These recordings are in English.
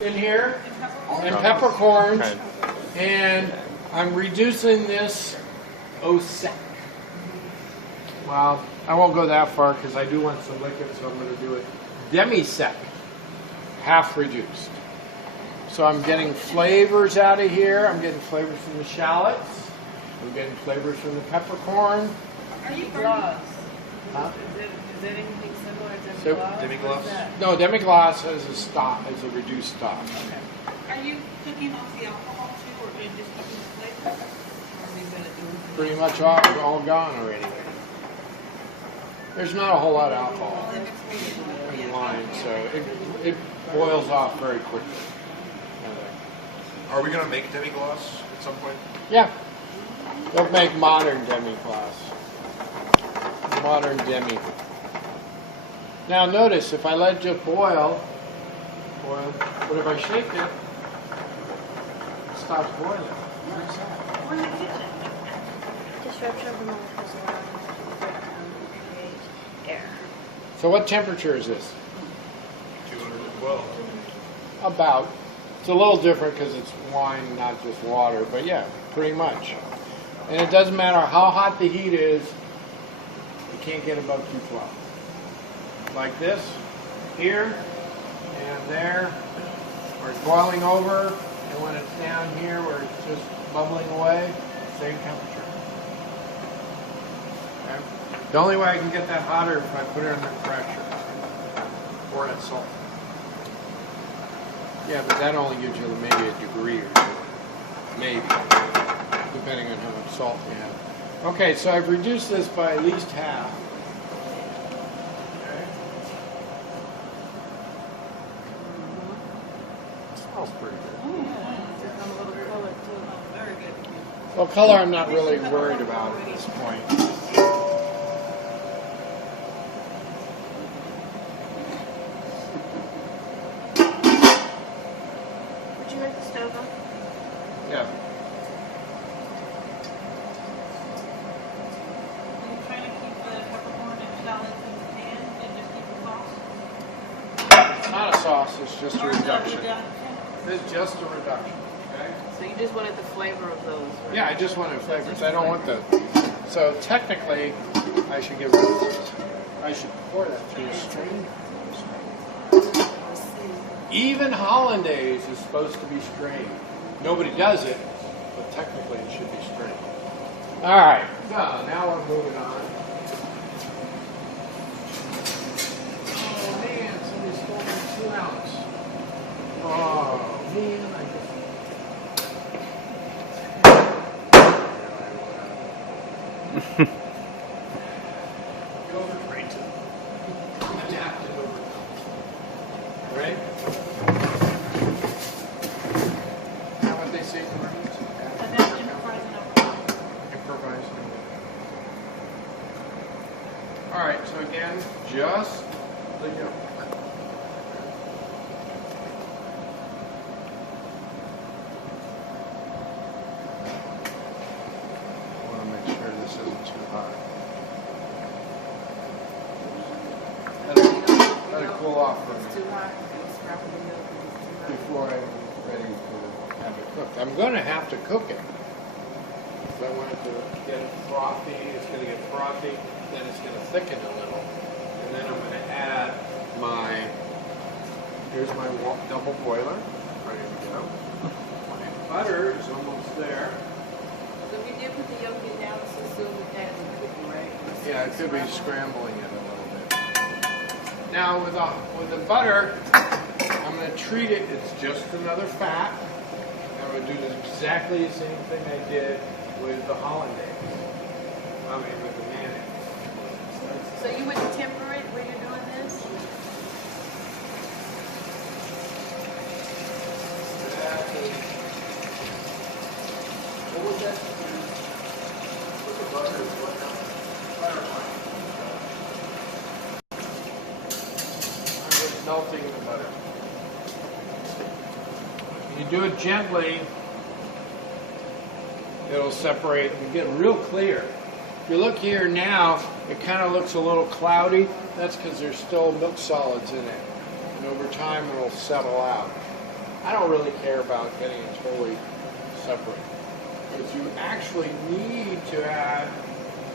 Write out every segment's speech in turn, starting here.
in here and peppercorns, and I'm reducing this au sec. Well, I won't go that far because I do want some liquid, so I'm going to do it demi-sec, half reduced. So I'm getting flavors out of here. I'm getting flavors from the shallots. I'm getting flavors from the peppercorn. Are you gloss? Huh? Is it anything similar to demi-glace? Demi-glace? No, demi-glace is a stock, is a reduced stock. Okay. Are you cooking off the alcohol too, or just keeping the flavor? Or are you gonna do Pretty much all gone already. There's not a whole lot of alcohol in wine, so it boils off very quickly. Are we going to make demi-glace at some point? Yeah, they'll make modern demi-glace. Modern demi. Now notice, if I let it just boil, but if I shake it, it stops boiling. What's that? Disruption of the molecules allowing the breakdown and create air. So what temperature is this? 212. About. It's a little different because it's wine, not just water, but yeah, pretty much. And it doesn't matter how hot the heat is, you can't get above 212. Like this, here, and there, where it's boiling over, and when it's down here where it's just bubbling away, same temperature. Okay? The only way I can get that hotter is if I put it under pressure, or at salt. Yeah, but that only gives you maybe a degree or two. Maybe. Depending on how much salt you have. Okay, so I've reduced this by at least half. Okay. It smells pretty good. a little color too? Very good. Well, color I'm not really worried about at this point. Yeah. Are you trying to keep the peppercorn and shallots in the pan and just keep the sauce? It's not a sauce, it's just a Or is that reduction. It's just a reduction. Okay? So you just wanted the flavor of those, right? Yeah, I just wanted flavors. I don't want the... So technically, I should get rid of this. I should pour that through a strainer. Even hollandaise is supposed to be strained. Nobody does it, but technically it should be strained. All right, so now we're moving on. Oh man, somebody stole my 2 ounce. Oh man, I just... Overrated. Adapted over. Right? Now what they say in the marines? Improvising. All right, so again, just the yolk. I want to make sure this isn't too hot. Let it cool off for a It's minute too hot. It'll scramble the milk if it's too hot. before I'm ready to have it cooked. I'm going to have to cook it. I want it to get frothy. It's going to get frothy. Then it's going to thicken a little. And then I'm going to add my, here's my double boiler, ready to go. My butter is almost there. So if you did put the yolk in now, it's assumed that it's cooking, right? Yeah, it could be scrambling it a little bit. Now with the butter, I'm going to treat it, it's just another fat. I'm going to do exactly the same thing I did with the hollandaise. I mean with the mayonnaise. So you wouldn't temper it when you're doing this? What was that? Put the butter, butter line. I'm just melting the butter. You do it gently, it'll separate and get real clear. If you look here now, it kind of looks a little cloudy. That's because there's still milk solids in it. And over time, it'll settle out. I don't really care about getting it totally separate. Because you actually need to add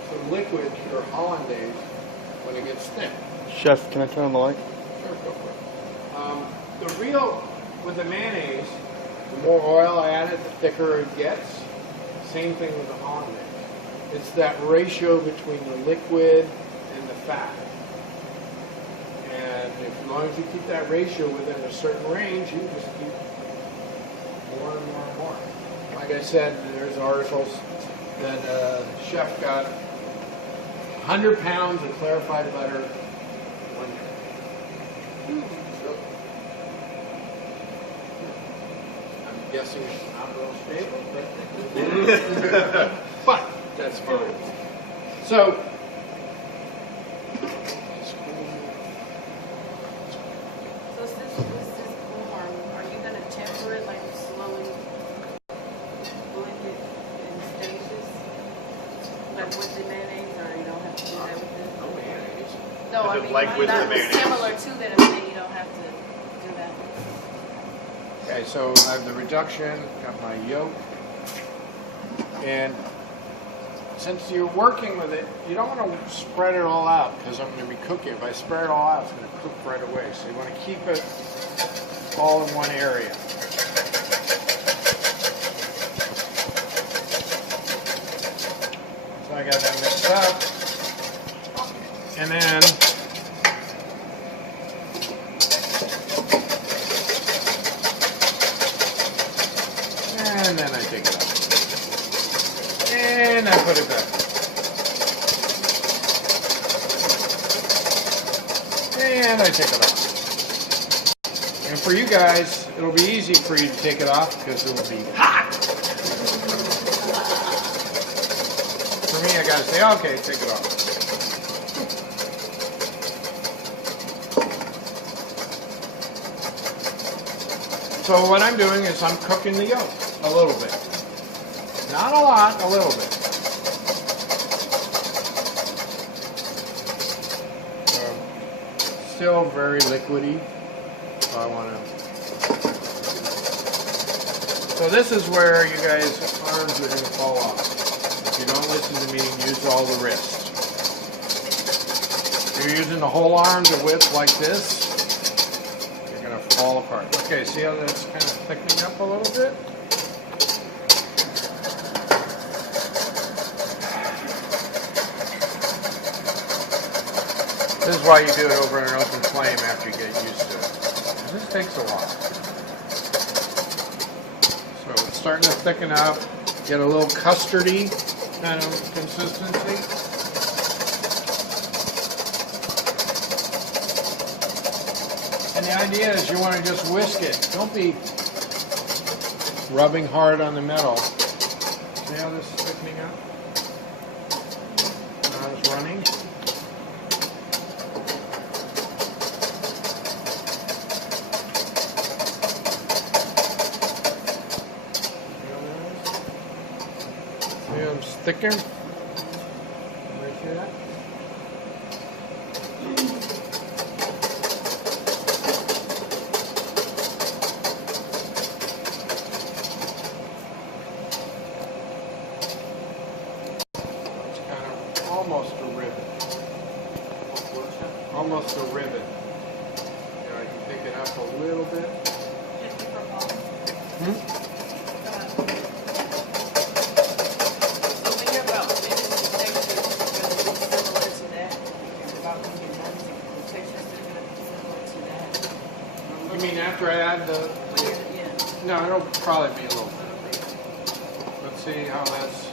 some liquid to your hollandaise when it gets thick. Chef, can I turn on the light? Sure, go for it. With the mayonnaise, the more oil I add it, the thicker it gets. Same thing with the hollandaise. It's that ratio between the liquid and the fat. And as long as you keep that ratio within a certain range, you just keep more and more and more. Like I said, there's articles that a chef got 100 pounds of clarified butter one day. I'm guessing it's not real stable, but that's fine. So, So is this bullhorn, are you gonna temper it, like slowly blend it in stages? Like with the mayonnaise, or you don't have to do that with it? no mayonnaise. No, I Is it mean, like with the not mayonnaise? similar to that, I'm saying you don't have to do that. Okay, so I have the reduction, got my yolk, and since you're working with it, you don't want to spread it all out because I'm going to be cooking. If I spread it all out, it's going to cook right away. So you want to keep it all in one area. So I got that mixed up, and then I take it out. And I put it back. And I take it off. And for you guys, it'll be easy for you to take it off because it'll be hot. For me, I gotta say, okay, take it off. So what I'm doing is I'm cooking the yolk a little bit. Not a lot, a little bit. Still very liquidy. So I want to. So this is where you guys' arms are going to fall off. If you don't listen to me, use all the wrists. If you're using the whole arm to whip like this, you're going to fall apart. Okay, see how that's kind of thickening up a little bit? This is why you do it over an open flame after you get used to it. This takes a while. So it's starting to thicken up, get a little custardy kind of consistency. And the idea is you want to just whisk it. Don't be rubbing hard on the metal. See how this is thickening up? Now it's running. Thicker. Right here. It's kind of almost a ribbon. Almost a ribbon. Here, I can pick it up a little bit. You mean after I add the... No, it'll probably be a little bit. Let's see how that's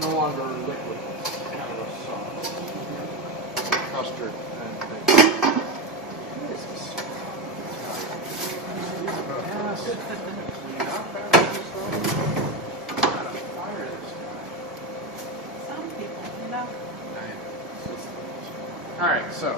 no longer liquid. It's kind of a sauce. Custard and thing. Yes. Not bad. Out of fire, this guy. Some people, you know. All right, so